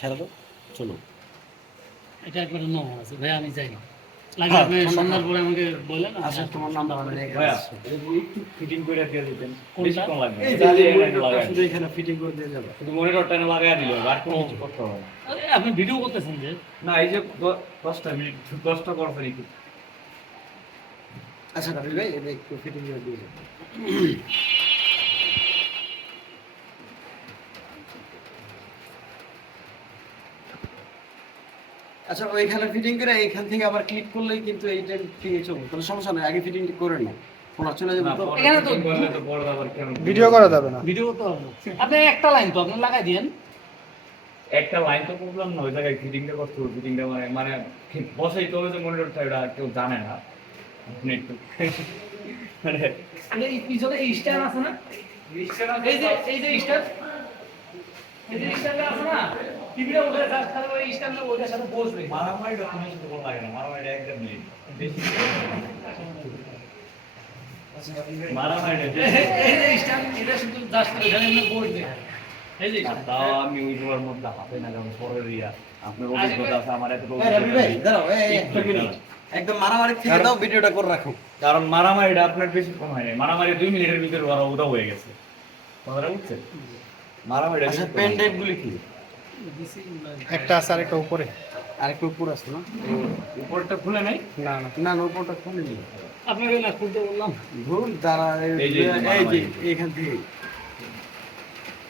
ছেড়ে দাও চলো। এটা একবারে ন আছে ভাই আমি যাই লাগে হ্যাঁ, সন্ধ্যার পরে আমাকে বললেন আচ্ছা তোমার আছে। একটু ফিটিং করে দিয়ে দিতেন। কোনটা? শুধু এখানে ফিটিং করে দিয়ে যাবে। শুধু মনিটরটা লাগাই দিল আর কোনো কিছু করতে হবে আরে, আপনি ভিডিও করতেছেন যে? না এই যে দশটা মিনিট দশটা করবেন একটু। আচ্ছা রাবিল ভাই এটা একটু ফিটিং করে দিয়ে যাবে। আচ্ছা ওইখানে ফিটিং করে এইখান থেকে আবার ক্লিক করলেই কিন্তু এইটা ঠিক চলবে। কোনো সমস্যা নেই আগে ফিটিং করে না ওরা চলে যাবে না, তো? এখানে তো- ভিডিও করা যাবে না। ভিডিও তো আপনি একটা লাইন তো আপনি লাগাই দিয়েন। একটা লাইন তো প্রবলেম না ওই জায়গায় ফিটিংটা করতে হবে ফিটিংটা মানে মানে বসাই তো যে মনিটরটা এটা কেউ জানে না। আপনি একটু মানে এই পিছনে এই স্ট্যান্ড আছে না? এই যে এই যে স্ট্যান্ড এই যে স্ট্যান্ড আছে না? টিভিটা ওই সাথে বসবে। মারামারিটা লাগে না মারামারিটা একদম নেই বেশি এই বেশি এই যে স্ট্যান্ড এটা শুধু জাস্ট এখানে বসবে। এই যে stand। তাও আমি ওই সময়ের মধ্যে হাতে না যেমন পরের ইয়া আপনার অভিজ্ঞতা আছে আমার এত একদম মারামারি থেকে দাও ভিডিওটা করে রাখো। কারণ মারামারিটা আপনার বেশি কম হয় নাই। মারামারি দুই মিনিটের ভিতরে ওরা ওটা হয়ে গেছে। কথাটা বুঝছে মারামারি আচ্ছা পেন ড্রাইভ গুলি কি? একটা আছে আর একটা উপরে। আরেকটু উপর আছে না? উপরটা খুলে নাই? না না। না না উপরটা খুলে নি আপনাকে না খুলতে বললাম? ভুল দাঁড়া এই এই যে। এইখান থেকে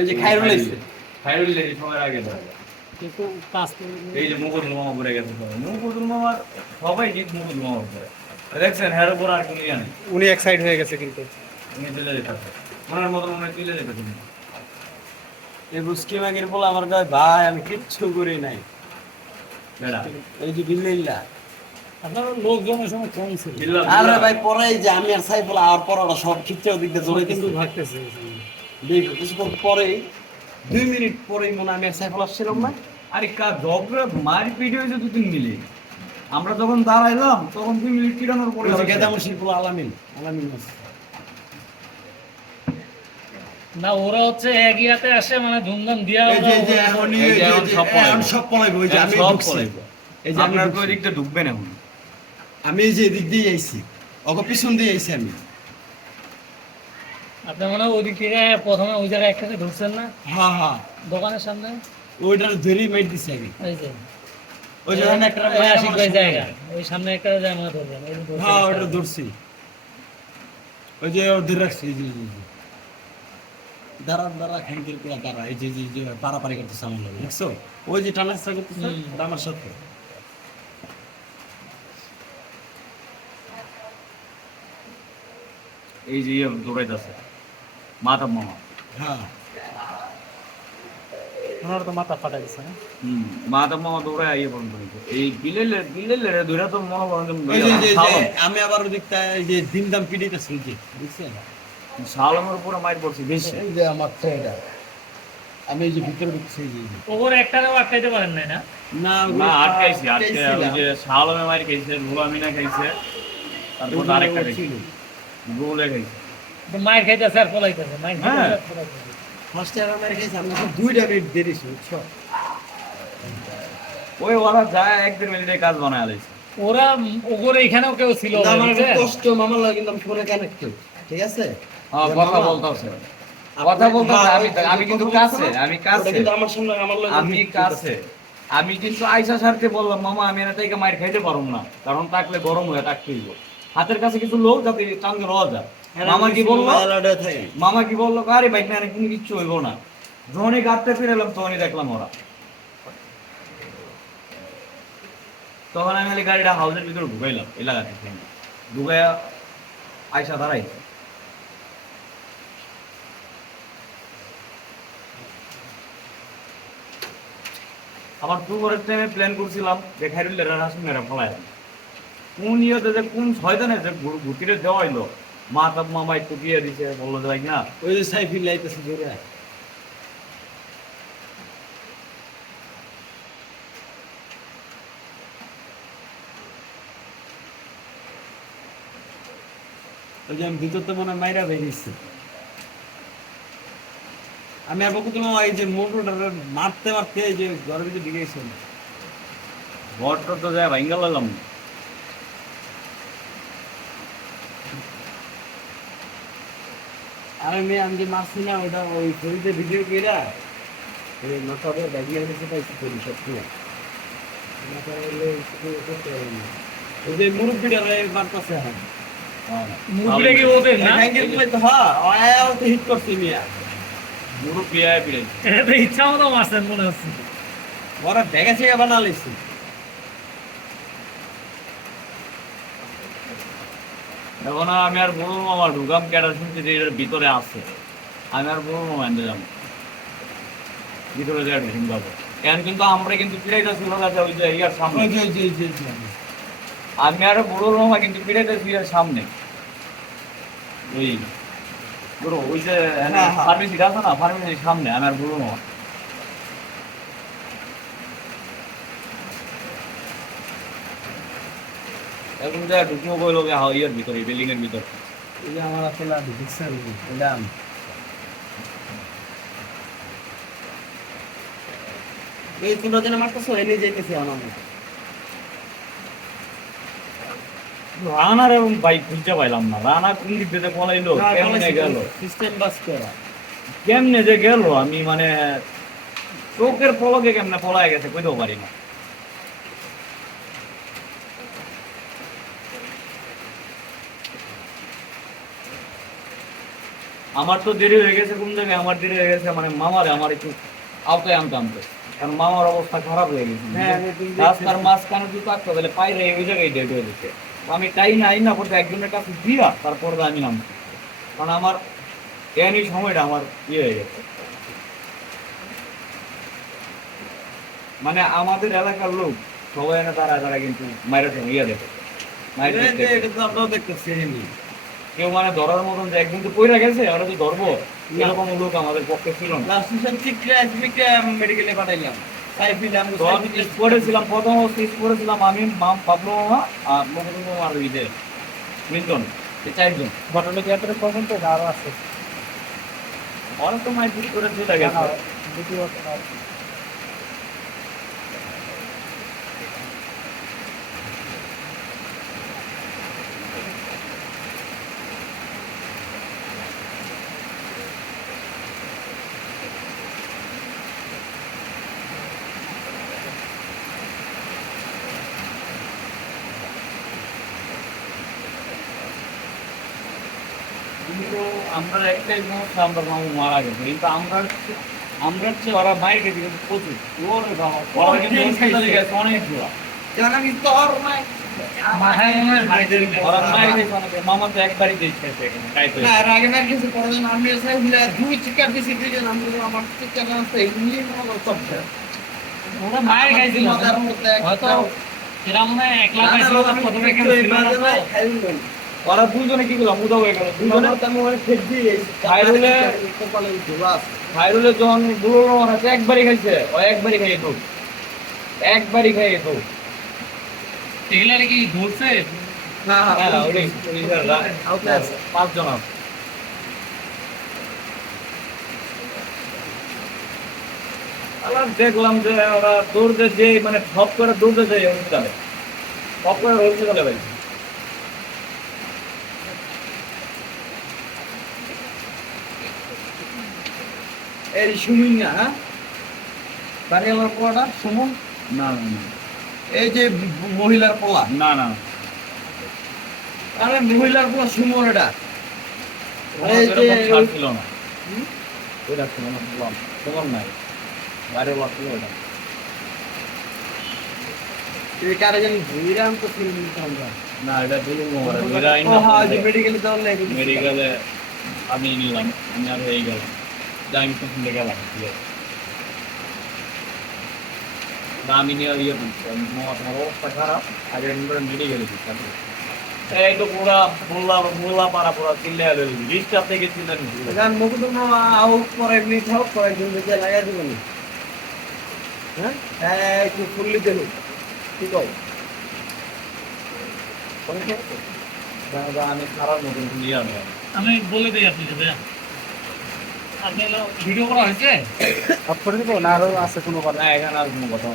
এই যে খাইরুল এসছে। খাইরুল এই সময়ের আগে ধরে এই যে মুকুল মামা পড়ে গেছে মুকুল মামার সবাই জিত মুকুল মামা পড়ে। দেখছেন হ্যার উপর আর কোনো ইয়া নেই। উনি এক সাইড হয়ে গেছে কিন্তু। উনি তুলে যেতে মনের মতো মনে হয় তুলে যেতে এই বুসকি মাগির বলে আমার কয় ভাই আমি কিচ্ছু করি নাই। এই যে বিল্লাইল্লা। আপনার লোকজনের সময় কম ছিল। বিল্লাহ আরে ভাই পরে যে আমি আর সাইফুল আর পরোটা সব খিচ্ছে ওদিক দিয়ে কিন্তু কিন্তু ভাগতেছে দেখো কিছুক্ষণ পরেই দুই মিনিট পরেই মনে হয় আমি আর সাইফুল আসছিলাম না। আরে কা মারপিট হয়েছে দু তিন মিনিট। আমরা যখন দাঁড়াইলাম তখন দুই মিনিট কিরানোর পরে যে আলামিন আলামিন মাছ। না ওরা হচ্ছে এক ইয়াতে আসে মানে ধুমধাম দিয়া এখন সব পলাইবো। ওই যে আমি সব ঢুকছি। পলাইবো। এই যে আপনার ঢুকছি। ওই দিকটা ঢুকবেন এখন আমি এই যে এদিক দিয়ে আইছি ওকে পিছন দিয়ে আইছি আমি আপনি মনে হয় ওই দিক থেকে প্রথমে ওই জায়গায় একসাথে ঢুকছেন না হ্যাঁ হ্যাঁ দোকানের সামনে ওইটার ধরেই মাইট দিছি আমি ওই যে ওই যে ওখানে একটা ওই আশিক ভাই জায়গা ওই সামনে একটা জায়গা মনে ধরবেন হ্যাঁ ওটা ধরছি ওই যে ওদের রাখছি যে। দাঁড়া খাইতে দাঁড়া এই যে যে পারাপারি করতেছে আমার লোক দেখছ? ওই যে করতেছে আমার সাথে। এই যে ইয়ে দৌড়াইতেছে। মাথা মামা। হ্যাঁ। ওনার তো মাথা ফাটা গেছে হ্যাঁ? হুম মাথা মামা দৌড়ায় বন্ধ করেছে এই বিলেলে বিলেলে ধরে তো মনে করেন। আমি আবার ওদিকটা এই যে দিন দাম পিড়িতেছি এই যে বুঝছেন? শালমের উপরে মাইর পড়ছে বেশি। এই যে আমার ট্রেডার আমি এই যে ভিতরে ঢুকছি। ওপর আটকাইতে পারেন নাই না? না না আটকাইছি আটকে ওই যে শালমে মাইর খাইছে খাইছে তারপর আরেকটা খাইছে। খাইছে। খাইতেছে আর পলাইতেছে। খাইতেছে ফার্স্ট ইয়ার আমার কাছে আমরা তো দুইটা বুঝছ? ওই ওরা যায় এক দেড় মিনিটে কাজ বানায় আলাইছে। ওরা ওগরে এখানেও কেউ ছিল না, আমার কষ্ট মামার লাগে কিন্তু আমি ফোনে কানেক্টেড ঠিক আছে? কথা মামা, বলতেছে। কথা বলতেছে আমি আমি কিন্তু কাছে আমি কাছে। কিন্তু আমার সামনে আমার আমি কাছে। আমি কিন্তু আইসা সারতে বললাম মামা আমি এনে থেকে খাইতে পারব না কারণ তাকলে গরম হয়ে হাতের কাছে কিছু লোক যাতে রওয়া যায়। মামা কি বলল? মামা কি বলল? আরে বাইক না কোনো কিচ্ছু হইব না। যখনই গাড়তে ফিরেলাম তখনই দেখলাম ওরা। তখন আমি গাড়িটা হাউসের ভিতরে ঢুকাইলাম এলাকা থেকে ঢুকাইয়া আইসা দাঁড়াই আবার দুপুরের টাইমে প্ল্যান করছিলাম যে খাইরুল্লের রাসুন মেরা ফলাই কোন ইয়েতে যে কোন ছয়জনে যে ঘুটিরে দেওয়া হইল মা তাপ মামা একটু দিয়ে দিছে, বলল যে না। ওই যে সাইফিল লাইতেছে জোরে ওই যে আমি ভিতর তো মনে হয় মাইরা বেরিয়েছি। আমি আর মামা এই যে মোটরটা মারতে মারতে এই যে ঘরের ভিতরে ঢুকে গেছিলাম ঘরটা তো যায় ভাঙ্গা লাগাম আর আমি আমি যে মারছি না ওটা ওই ছবিতে ভিডিও কেরা ওই মাথা দিয়ে ব্যাগিয়ে গেছে তাই কি করি সব সময় মাথা কিছু করতে পারি না। ওই যে মুরব্বিটা মারতেছে। হ্যাঁ। মুরগিটা কি ওদের না? হ্যাঁ তো হিট করছে মিয়া। মুরু পিয়ায় পিড়ে এটা ইচ্ছা মতো মারছেন মনে হচ্ছে। ওরা ব্যাগে থেকে বানালিছি এখন আমি আর বলব আমার ঢুকাম ক্যাডার শুনছি যে এটার ভিতরে আছে। আমি আর যাব ভিতরে ঢুকিং এখন কিন্তু আমরা কিন্তু পিড়াইতে ছিল কাছে ওই যে ইয়ার সামনে। আমি আর বলব মামা কিন্তু পিড়াইতে ছিল ইয়ার সামনে। ওই বড় ওই যে হ্যাঁ, হ্যাঁ। ফার্মেসি আছে না? ফার্মেসির সামনে আমি আর বলব এখন যা যে হ্যাঁ ইয়ার ভিতরে বিল্ডিং এর ভিতরে। এই যে আমার আসলে দেখছেন এটা এই তিন জনে মারতেছো এনে যাইতেছি আমার রানার এবং বাইক খুঁজতে পাইলাম না। রানা কোন পলাইলো কেমনে গেল? সিস্টেম বাস করা। কেমনে যে গেল? আমি মানে চোখের পলকে কেমনে গেছে কইতেও পারি না। আমার তো দেরি হয়ে গেছে কোন জায়গায়? আমার দেরি হয়ে গেছে মানে মামারে আমার একটু আওতায় আনতে আনতে। কারণ মামার অবস্থা খারাপ হয়ে গেছে। হ্যাঁ, রাস্তার মাঝখানে জুতো থাকতে তাহলে পাইরে ওই জায়গায় ডেট হয়ে গেছে আমি তাই না আই না করতে একজনের কাছে দিয়া তারপরে আমি নামছি। কারণ আমার এনি সময়টা আমার ইয়ে হয়ে গেছে। মানে আমাদের এলাকার লোক সবাই না তারা তারা কিন্তু মায়ের সঙ্গে ইয়ে দেখে। দেখতেছি কেউ মানে ধরার মতন যে একদিন তো পইরা গেছে ওরা তো ধরবো। এরকম লোক আমাদের পক্ষে ছিল না। লাস্ট ঠিক মেডিকেলে পাঠাইলাম। সাইফিল আমি তো আমি স্পোর্টে ছিলাম প্রথম অবস্থায় স্পোর্টে ছিলাম আমি মাম পাবলো মামা আর মহকুম আর ইদের মিল্টন এই চারজন। ঘটনা কি এতটা পর্যন্ত? আরও আরও আছে। অনেক তো মাই ঠিক করে চলে গেছে। কিন্তু আমরা একটাই সমস্যা আমরা মামু মারা গেছে। কিন্তু আমরা আমরা হচ্ছে ওরা মায়ের গেছে কিন্তু প্রচুর। ওরে বাবা, ওরা কিন্তু হসপিটালে গেছে অনেক দূর জানা কি তোর নাই মাথায় হয় ভাইদের ওরা মায়ের দূর। মামা তো একবারই না এর আগে না কিছু পরে আমি দুই চিকার দিছি দুইজন আমি আমার চিকার আছে এগুলি ওরা মায়ের খাইছিল। হয়তো এরা মনে হয় একলা খাইছিল প্রথমে কেন ছিল না তো। ওরা দুজনে কি করলাম উদা হয়ে গেল। দুজনে ভাইরুলে যখন বুড়ো আছে একবারই খাইছে ও একবারই খাইয়ে তো একবারই খাইয়ে তো এগুলা কি ধরছে? হ্যাঁ আবার দেখলাম যে ওরা দৌড়তে যে মানে ঠপ করে দৌড়তে যায় হসপিটালে ঠপ করে হসপিটালে ভাই। এই সুমিন না হ্যাঁ? বাড়ি আমার পোলাটা সুমন? না না না। এই যে মহিলার পোলা? না না। আরে মহিলার পোলা সুমন এটা। এই যে- ছিল না। ওইটা ছিল না বললাম নাই। বাইরে বলা ছিল ওটা। কারে জানি ঘুরে আনতো ফিল্ম আমরা। না এটা মেডিকেলে মেডিকেলে আমি নিলাম আমি আর হয়ে গেলাম। আমি তো শুনে গেলাম ঠিক আমি নিয়ে ইয়ে করছি তোমার তোমার অবস্থা খারাপ আগে মেডিকেলে দিচ্ছি আমি এই তো পুরা মোল্লা মোল্লা পাড়া পুরা চিল্লে গেল রিস্টার থেকে চিল্লে নিচ্ছি গান মুকুট মামা পরে এমনি থাও পরে একজন লাগাই দিবেন হ্যাঁ? হ্যাঁ একটু ফুললি দেব ঠিক আছে আমি খারাপ মতন আমি বলে দিই ভাইয়া। ভিডিও করা হয়েছে? সব করে দিব না আরও আছে কোনো কথা? এখানে আর কোনো কথা